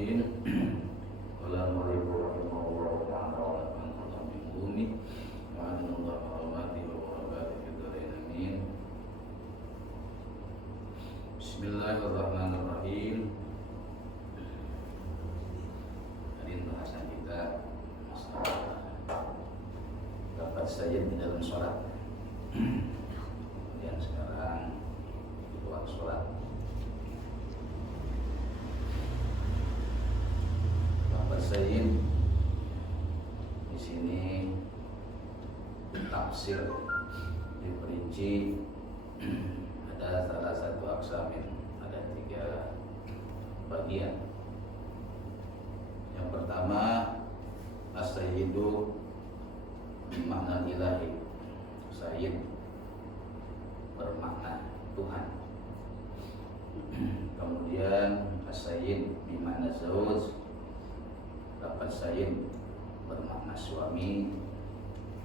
Bismillahirrahmanirrahim. Qala al-mu'allif rahimahullahu ta'ala wa nafa'ana bi ulumi wa anna rahmati wa barakatuh fid dharain amin. Bismillahirrahmanirrahim. Hari ini bahasan kita masalah dapat sayyid di dalam sholat. Kemudian sekarang ritual sholat. Dapat sayyid di sini tafsir diperinci ada salah satu aksamin, ada 3 bagian. Yang pertama, as-sayyidu bermakna ilahi. Sayyid bermakna Tuhan. Kemudian as-sayyid bermakna zauj. Dapat sayyid bermakna suami.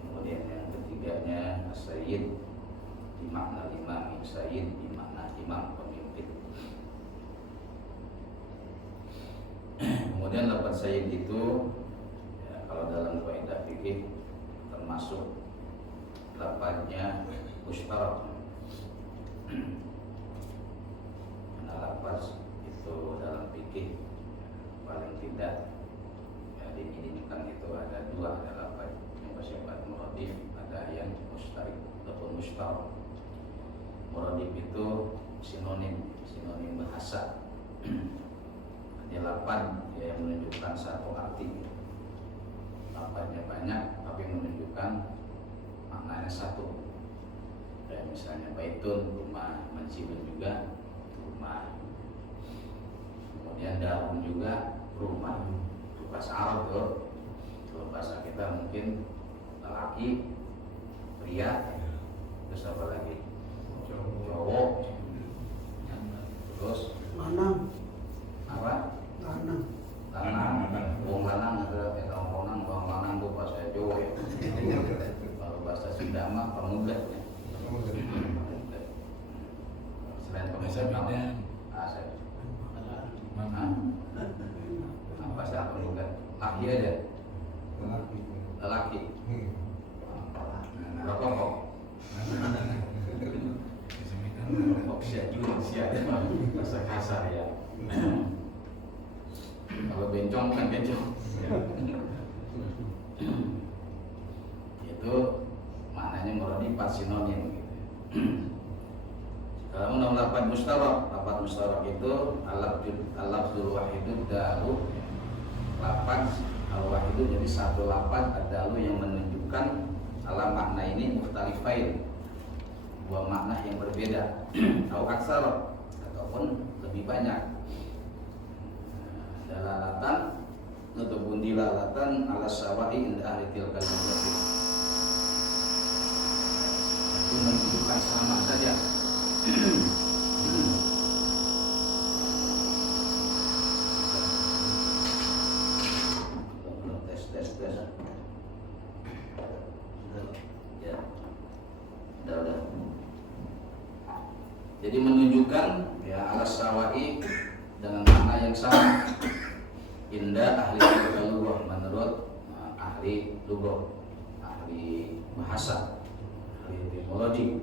Kemudian yang ketiganya as-sayyid bermakna imam. Sayyid bermakna imam, pemimpin. Kemudian dapat sayyid itu ya, kalau dalam kaidah fikih termasuk lafaznya mustarak. Karena lafaz itu dalam fikih paling tidak ya, diinginkan itu ada 2, ada lafaz yang bersifat muradif, ada yang mustarik ataupun mustarak. Muradif itu sinonim bahasa. Ada lafaz yang menunjukkan satu arti. Lafaznya banyak tapi menunjukkan maknanya satu. Kayak misalnya baitun, rumah, manzilun juga rumah. Kemudian darun juga rumah. Itu bahasa Arab tuh. Kalau bahasa kita mungkin lelaki, pria, terus apa lagi? Cowok. Terus Lanang. apa? Lanang. Wong lanang ada wong lanang itu bahasa Jawa ya. Kalau bahasa Sunda mah pemuda ya. Selain pemuda saya apa sih pemuda? Laki aja. Lelaki. Rokok. Rokok siap bahasa kasar ya. Kalau bencong kan bencong. Itu maknanya muradifat sinonim. Kalau dalam lafaz mustarak itu al-lafzul wahidud dalu. Lafaz al-wahidud jadi satu lafaz adalu yang menunjukkan ala makna ini mukhtalifain, 2 makna yang berbeda. Atau aksar ataupun lebih banyak. Dalalatan ataupun dilalatan ala sawa'i inda ahli tilkal jumlah. Itu menunjukkan sama saja. Tes. Ya. Udah. Jadi menunjukkan ya ala sawa'i dengan makna yang sama. Indah ahli lughah, menurut ahli lughah, ahli bahasa, ahli etimologi.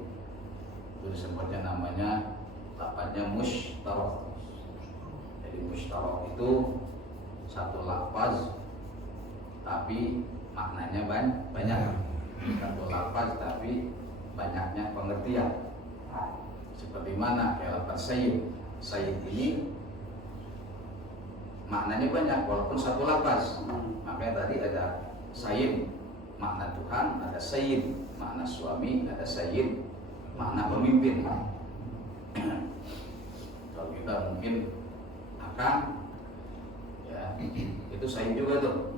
Itu disebutnya namanya lafaznya mustarak. Jadi mustarak itu satu lafaz tapi maknanya banyak. Satu lafaz tapi banyaknya pengertian. Seperti mana kayak lafaz sayyid. Sayyid ini maknanya banyak walaupun satu lafaz. Makanya tadi ada sayyid makna Tuhan, ada sayyid makna suami, ada sayyid makna pemimpin. Kalau kita mungkin akang ya itu sayyid juga tuh.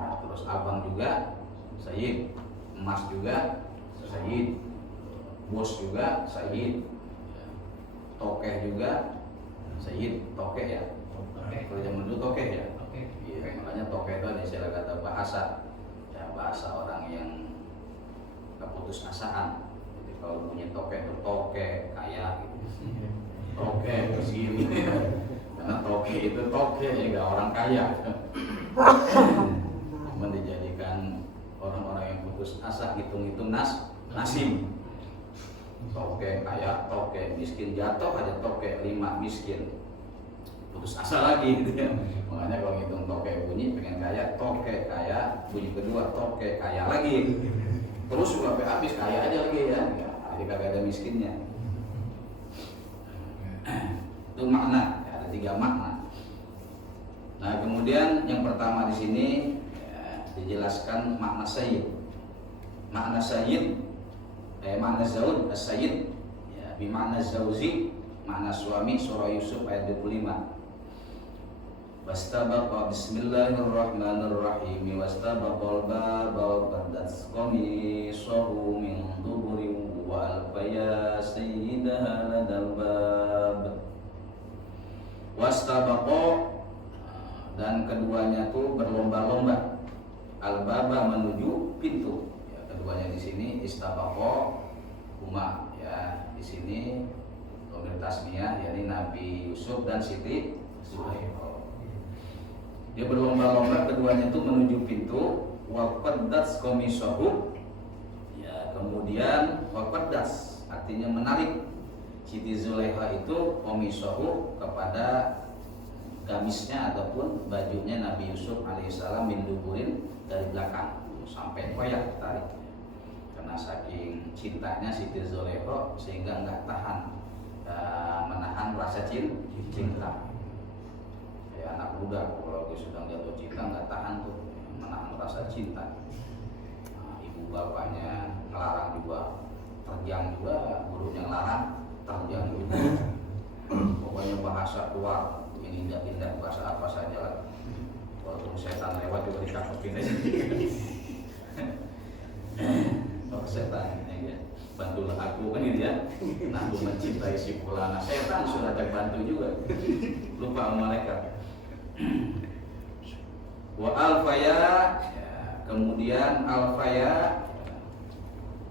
Terus abang juga sayyid, emas juga sayyid, bos juga sayyid, tokeh juga sayyid, tokeh ya. Kalau zaman dulu tokeh ya. Iya, makanya tokeh itu ada istilah kata bahasa. Ya, bahasa orang yang keputus asaan. Jadi kalau bunyi tokeh itu tokeh kayak gitu. Tokeh kesini. Karena toke itu toke ya gak orang kaya. Cuman dijadikan orang-orang yang putus asa, hitung-hitung nasib. Toke kaya, toke miskin, jatuh aja toke 5 miskin, putus asa lagi gitu ya. Makanya kalau ngitung toke bunyi pengen kaya, toke kaya, bunyi kedua toke kaya lagi, terus sampai habis kaya aja lagi ya. Jadi kagak ada miskinnya. Itu makna ya, ada 3 makna. Nah kemudian yang pertama di sini ya, dijelaskan makna sayyid. Makna sayyid, makna zaud, as-sayyid ya, bimakna zauzi, makna suami, surah Yusuf ayat 25. Wastabaqa bismillahirrahmanirrahim wastabaqal baba wa qaddat qamisahu min duburin wa alfaya sayyidaha ladal bab. Wastabaqa, dan keduanya tuh berlomba-lomba, al-baba menuju pintu. Ya, keduanya di sini istabaqo huma ya, di sini dhamir tasniyah, yakni Nabi Yusuf dan Siti Zulaikha. Dia berlomba-lomba keduanya tuh menuju pintu. Wa qaddat qamisahu, ya kemudian wa qaddat artinya menarik Siti Zulaikha itu qamisahu kepada gamisnya ataupun bajunya Nabi Yusuf alaihissalam min duburin, dari belakang sampai koyak tarik, karena saking cintanya Siti Zulaikha sehingga nggak tahan menahan rasa cinta. Ya anak muda kalau sudah jatuh cinta nggak tahan tuh menahan rasa cinta. Nah, ibu bapaknya ngelarang juga, terjang juga, gurunya ngelarang, terjang juga. Pokoknya bahasa keluar ini indah bahasa apa saja lah. Walaupun setan lewat juga ditangkepin aja. Oh setan ini ya, bantulah aku kan gitu ya. Nah aku mencintai si fulana, setan sudah terbantu juga. Lupa malaikat. Wa alfaya ya, kemudian alfaya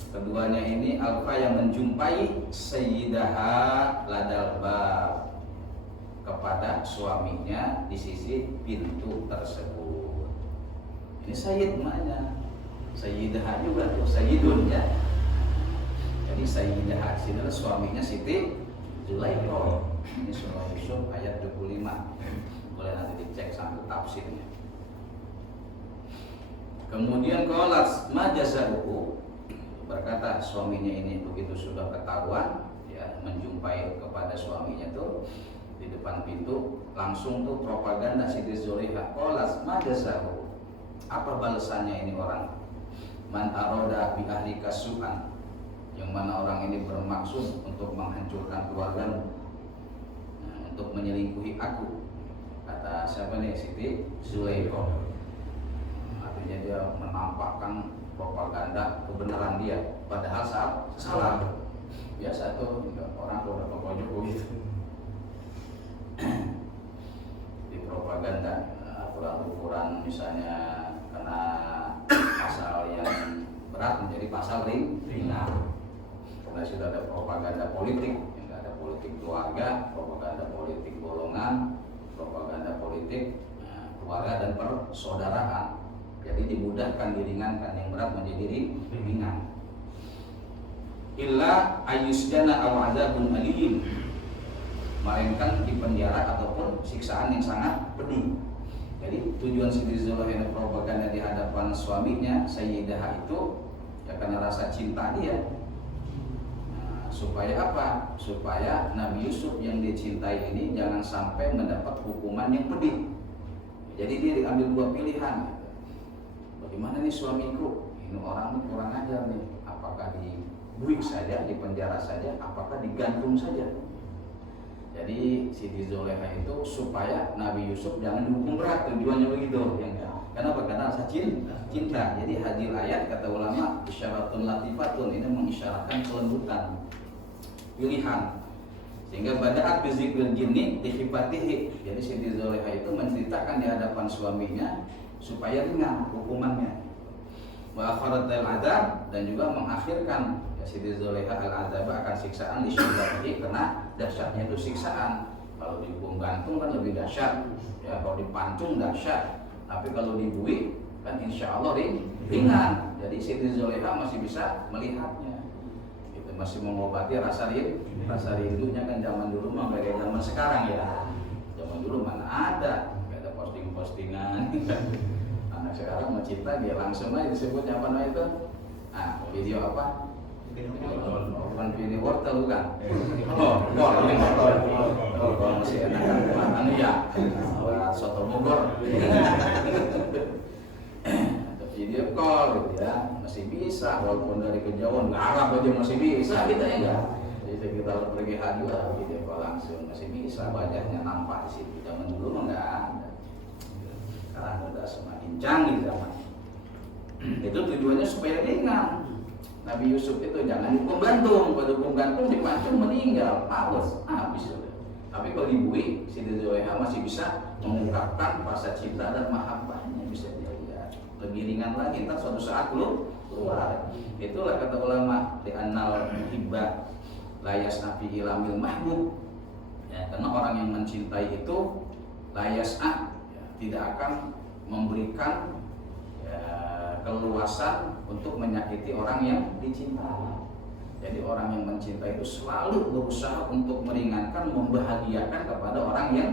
keduanya ini alfaya menjumpai sayyidaha ladal bab, kepada suaminya di sisi pintu tersebut. Ini sayyid maknanya, sayyidah juga tuh, sayyidun ya. Jadi sayyidah sini adalah suaminya Siti Zulaikha. Ini surah Yusuf ayat 25. Boleh nanti dicek sampai tafsirnya. Kemudian qalat ma jazaa'uhu, berkata suaminya ini begitu sudah ketahuan ya, menjumpai kepada suaminya tuh di depan pintu, langsung tuh propaganda Siti Zulaikha. Qalat ma jazaa'uhu, apa balasannya ini orang? Man aroda bi ahlika su'an, yang mana orang ini bermaksud untuk menghancurkan keluargamu, untuk menyelingkuhi aku. Kata siapa nih? Siti Zulaikha. Artinya dia menampakkan propaganda kebenaran dia, padahal salah. Biasa tuh orang kalau udah pokoknya gitu di propaganda, ukuran misalnya kena pasal yang berat menjadi pasal ringan. Karena sudah ada propaganda politik, yang ada politik keluarga, propaganda politik golongan, propaganda politik keluarga dan persaudaraan. Jadi dimudahkan, diringankan, yang berat menjadi ringan. Illa ayyusjana aw adzabun alim, melainkan di penjara ataupun siksaan yang sangat pedih. Jadi tujuan Siti Zulaikha propaganda di hadapan suaminya Sayyidah itu ya karena rasa cinta dia. Supaya apa? Supaya Nabi Yusuf yang dicintai ini jangan sampai mendapat hukuman yang pedih. Jadi dia diambil 2 pilihan. Bagaimana nih suamiku? Ini orang kurang ajar nih. Apakah dibuik saja, dipenjara saja, apakah digantung saja? Jadi Siti Zulaikha itu supaya Nabi Yusuf jangan dihukum berat, tujuannya begitu. Kenapa? Karena rasa cinta. Jadi hadir ayat kata ulama isyaratun latifatun, ini mengisyaratkan kelembutan pilihan. Sehingga bada'at bizikril jinni dihifatihi. Jadi Siti Zulaikha itu menceritakan di hadapan suaminya supaya ringan hukumannya. Wa akharatal adzab, dan juga mengakhirkan ya, Siti Zulaikha al-adzab akan siksaan di syurga, karena dahsyatnya itu siksaan. Kalau dihukum gantung kan lebih dahsyat, ya kalau dipancung dahsyat. Tapi kalau dibui kan insya Allah ringan. Jadi Siti Zulekha masih bisa melihatnya. Itu masih mengobati rasa rindunya kan. Zaman dulu mah nggak kayak zaman sekarang ya. Zaman dulu mana ada, nggak ada postingan. Anak sekarang mau cinta dia langsung aja disebutnya apa namanya itu? Nah, video apa? Bukan video wortel bukan? Kalau masih enak kan ya, buat soto Bogor. Video call gitu ya, masih bisa walaupun dari kejauhan Arab aja masih bisa kita ya enggak. Jadi kita pergi haji video call langsung masih bisa, wajahnya nampak di situ. Zaman dulu mah enggak ada. Sekarang udah semakin canggih zaman. Itu tujuannya supaya ringan. Nabi Yusuf itu jangan dihukum gantung, kalau dihukum gantung dipancung meninggal, males, habis sudah. Tapi kalau dibui, Siti Zulekha masih bisa mengungkapkan rasa cinta dan mahabbahnya, bisa dilihat. Lebih ringan lagi, ntar suatu saat keluar. Itulah kata ulama, di annal hibba layas nafi ilamil mahbub. Ya, karena orang yang mencintai itu layas tidak akan memberikan keluasan untuk menyakiti orang yang dicintai. Jadi orang yang mencintai itu selalu berusaha untuk meringankan, membahagiakan kepada orang yang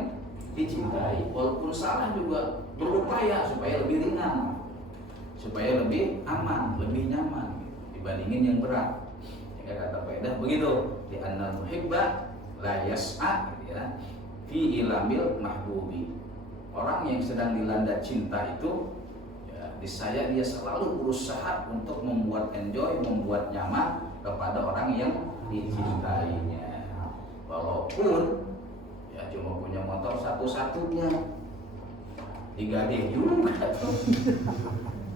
dicintai. Walaupun salah juga berupaya supaya lebih ringan, supaya lebih aman, lebih nyaman dibandingin yang berat. Ya, kata faedah begitu. Di annal muhibba la yas'a ya fi ilamil mahbubi. Orang yang sedang dilanda cinta itu saya dia selalu berusaha untuk membuat enjoy, membuat nyaman kepada orang yang dicintainya. Walaupun ya cuma punya motor satu-satunya, digading juga.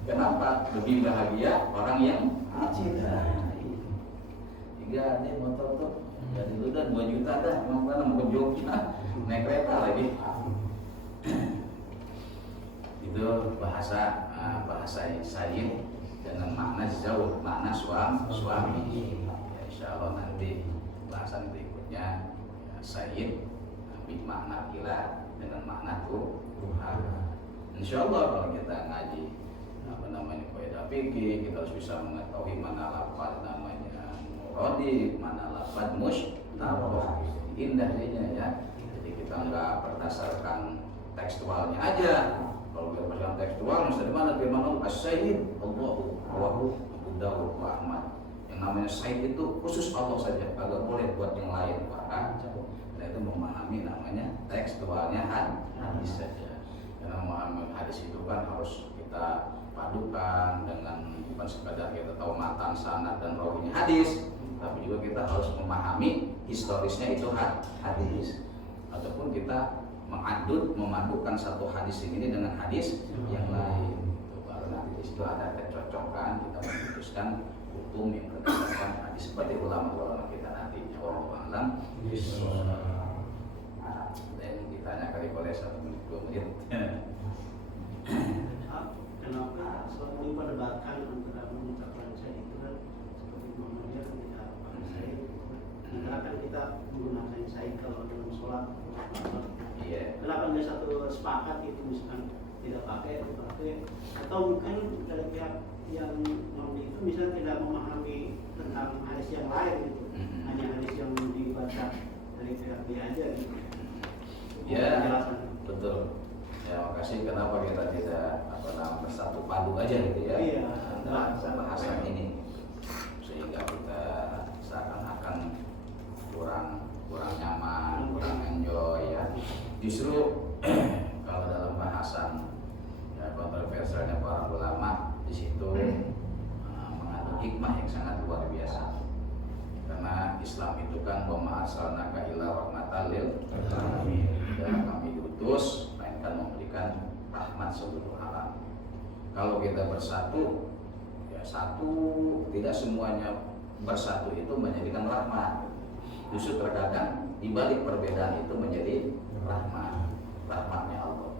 Kenapa? Lebih bahagia orang yang dicintai. Digading motor tuh, jadi lu dah 2 juta dah, mau ke Jogja, naik kereta lagi. Itu bahasa sayyid dengan makna jauh, makna suami. Ya, insya Allah nanti bahasan berikutnya ya, sayyid ambil makna gila dengan makna Tuhan. Insya Allah kalau kita ngaji apa namanya kaidah fikih, kita harus bisa mengetahui mana lafaz namanya muradi, mana lafaz mustabah. Indah jadinya ya. Jadi kita enggak berdasarkan tekstualnya aja. Kalau kita berdasarkan tekstual, misalnya mana firman Allah as-sayyid Allahu Abu Dawud wa Ahmad. Yang namanya sayyid itu khusus Allah saja, kagak boleh buat yang lain. Karena itu memahami namanya tekstualnya hadis saja. Karena memahami hadis itu kan harus kita padukan dengan bukan sekadar kita tahu matan, sanad dan rawinya hadis, tapi juga kita harus memahami historisnya itu hadis. Ataupun kita memadukan satu hadis ini dengan hadis yang lain. Baru nanti di situ ada kecocokan, kita memutuskan hukum yang berdasarkan hadis seperti ulama-ulama kita nantinya. Wallahu a'lam bishawab. Dan ditanya kali boleh 1 menit 2 menit. Kenapa selalu diperdebatkan antara mengucapkan syahid itu kan seperti Muhammadiyah kan tidak pakai syahid. Karena kan kita menggunakan syahid kalau dalam sholat. Kenapa nggak satu sepakat itu misalkan tidak pakai atau mungkin dari pihak yang itu misalnya tidak memahami tentang hadis yang lain gitu, hanya hadis yang dibaca dari pihak dia aja gitu. Ya, betul. Ya, makasih kenapa kita tidak bersatu padu aja gitu ya. Iya. Dalam bahasan ini sehingga kita seakan-akan kurang nyaman, kurang enjoy ya. Justru kalau dalam bahasan ya, kontroversialnya para ulama di situ mengandung hikmah yang sangat luar biasa. Karena Islam itu kan wa ma arsalnaka illa rahmatan lil alamin. Dan kami diutus melainkan memberikan rahmat seluruh alam. Kalau kita bersatu, ya satu, tidak semuanya bersatu itu menjadikan rahmat. Justru terkadang di balik perbedaan itu menjadi rahmatnya Allah.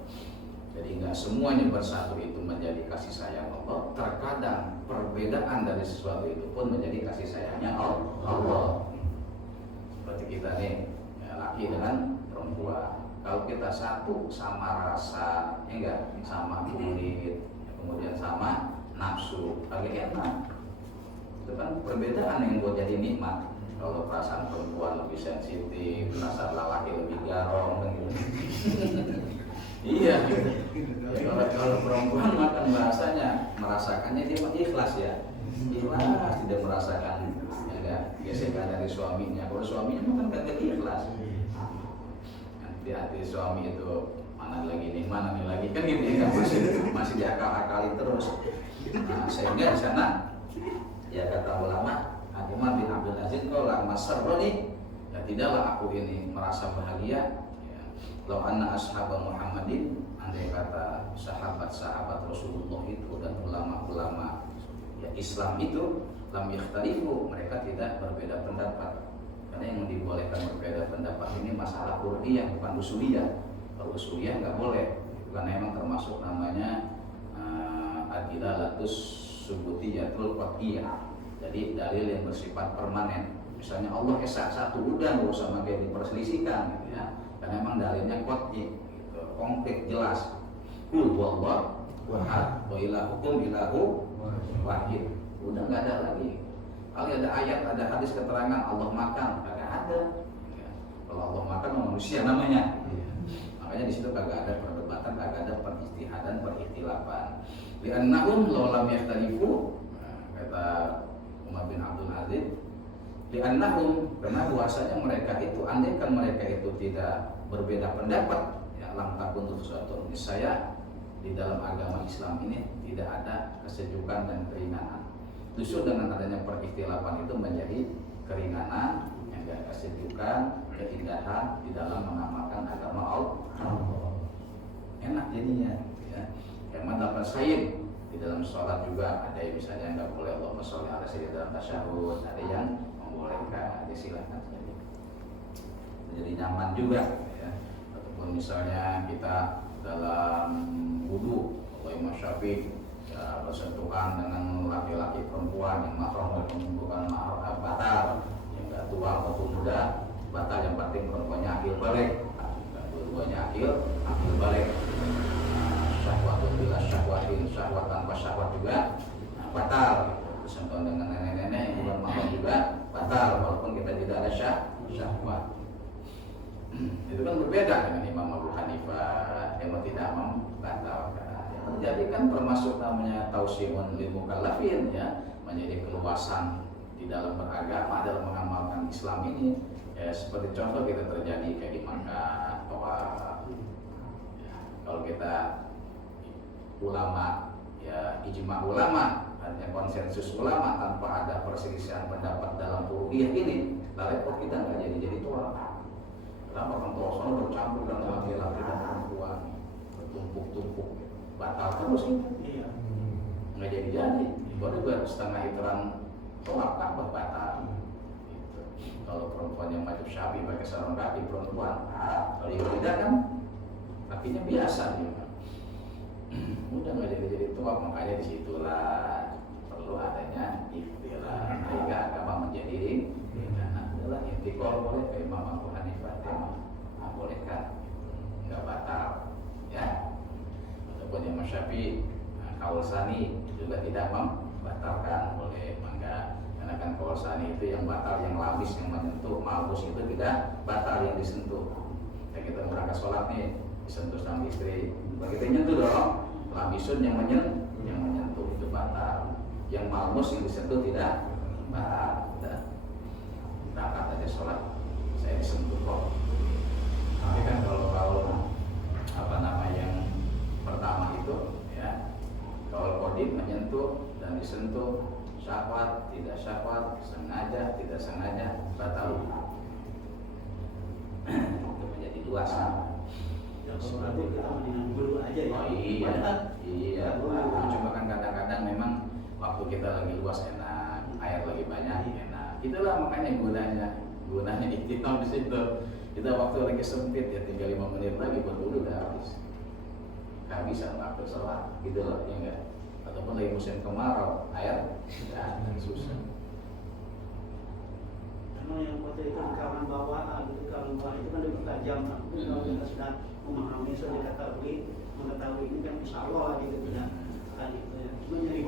Jadi enggak semuanya bersatu itu menjadi kasih sayang Allah. Terkadang perbedaan dari sesuatu itu pun menjadi kasih sayangnya Allah. Seperti kita nih, ya, laki dengan perempuan. perempuan. Kalau kita satu sama rasa, ya enggak, sama kulit, kemudian sama nafsu, agak enak. Itu kan perbedaan yang buat jadi nikmat. Kalau perasaan perempuan lebih sensitif, perasaan lelaki lebih garong, kan gitu. Iya. Ya, kalau perempuan makan bahasanya merasakannya dia ikhlas ya, ikhlas tidak merasakan ya enggak gesekan dari suaminya. Kalau suaminya makan kagak ikhlas. Di hati suami itu mana lagi nih, mana nih lagi, kan gitu ya, masih diakal-akalin terus. Nah, sehingga di sana ya kata ulama Umar bin Abdul Aziz, kalau lama serba nih ya tidaklah aku ini merasa bahagia ya. Lau anna ashabah Muhammadin, andai kata sahabat-sahabat Rasulullah itu dan ulama-ulama ya Islam itu lam yakhtalifu, mereka tidak berbeda pendapat. Karena yang dibolehkan berbeda pendapat ini masalah uriyah, bukan usuliyah. Kalau usuliyah nggak boleh, karena emang termasuk namanya adilalatus subutiyatul qat'iyah. Jadi dalil yang bersifat permanen. Misalnya Allah esa satu, udah nggak usah makin diperselisihkan gitu ya. Karena emang dalilnya qat'i, gitu, konkret jelas. Qul huwallahu ahad wa ilahukum ilahu wahid. Udah nggak ada lagi. Kalau ada ayat, ada hadis keterangan Allah makan, kagak ada. Ya. Kalau Allah makan manusia namanya. Makanya di situ kagak ada perdebatan, kagak ada perijtihadan, perikhtilafan. Li'annahum law lam yakhtalifu, kata Umar bin Abdul Aziz, li'annahum, karena bahwasanya mereka itu, andaikan mereka itu tidak berbeda pendapat, ya lam takun sesuatu niscaya di dalam agama Islam ini tidak ada kesejukan dan keringanan. Justru dengan adanya perikhtilafan itu menjadi keringanan, yang kesejukan, keindahan di dalam mengamalkan agama Allah. Enak jadinya, ya. Yang mendapatkan sayyid di dalam sholat juga ada yang misalnya nggak boleh Allahumma sholli ala sayyidina dalam tasyahud, ada yang membolehkan, ya silakan saja. Jadi nyaman juga, ya. Ataupun misalnya kita dalam wudu, kalau Imam Syafi'i ya, bersentuhan dengan laki-laki perempuan yang mahram bukan mahram batal, yang nggak tua ataupun muda batal, yang penting perempuannya akil balik, dua-duanya akil balik. Syahwatun bila syahwatin, syahwat tanpa syahwat juga batal. Bersentuhan dengan nenek-nenek yang bukan mahram juga batal, walaupun kita tidak ada syahwat. Itu kan berbeda dengan Imam Abu Hanifah yang tidak membatalkan. Jadi kan termasuk namanya tausiun lil mukallafin, ya, menjadi keluasan di dalam beragama, dalam mengamalkan Islam ini. Ya, seperti contoh kita terjadi kayak di Makkah, bahwa ya, kalau kita ulama, ya ijma ulama, artinya konsensus ulama tanpa ada perselisihan pendapat dalam uluhiyah ini, lalu kok kita nggak jadi tua? Kenapa kan soal bercampur dengan laki-laki dan perempuan, bertumpuk-tumpuk, batal terus itu? Iya. Nggak jadi. Baru juga setengah iteran tolak Ka'bah batal. Gitu. Kalau perempuan yang macam Syafi'i pakai sarung kaki perempuan, kalau yang tidak kan kakinya biasa juga. Udah nggak jadi tua, makanya disitulah perlu adanya ikhtilaf sehingga agama menjadi adalah intikal boleh ke Imam Abu Hanifah bolehkan, nggak batal, ya. Ataupun Imam Syafi'i, kaul sani juga tidak membatalkan, boleh mangga. Karena kan kaul sani itu yang batal, yang labis, yang menyentuh, malbus itu tidak batal yang disentuh. Ya, kita berangkat sholat nih, disentuh sama istri, begitu nyentuh dong. Labisun yang menyentuh itu batal. Yang malbus yang disentuh tidak batal. Berangkat aja sholat, saya disentuh kok. Tapi kan kalau yang pertama itu, ya, kalau kodim menyentuh dan disentuh, syahwat, tidak syahwat, sengaja, tidak sengaja, batal. Itu menjadi dua sama. Berarti kita mendingan dulu aja ya. Oh iya. Cuma kan kadang-kadang memang waktu kita lagi luas enak, air lagi banyak enak. Itulah makanya gunanya ikhtiam di situ. Kita waktu lagi sempit ya, tinggal 5 menit lagi berwudu udah habis. Gak bisa waktu sholat, gitu loh, ya enggak? Ataupun lagi musim kemarau, air susah. Kalau yang foto itu di kanan bawah, di kanan bawah itu kan lebih tajam. Tapi kalau kita sudah memahami, sudah mengetahui ini kan insya Allah gitu tidak akan itu ya. Cuma jadi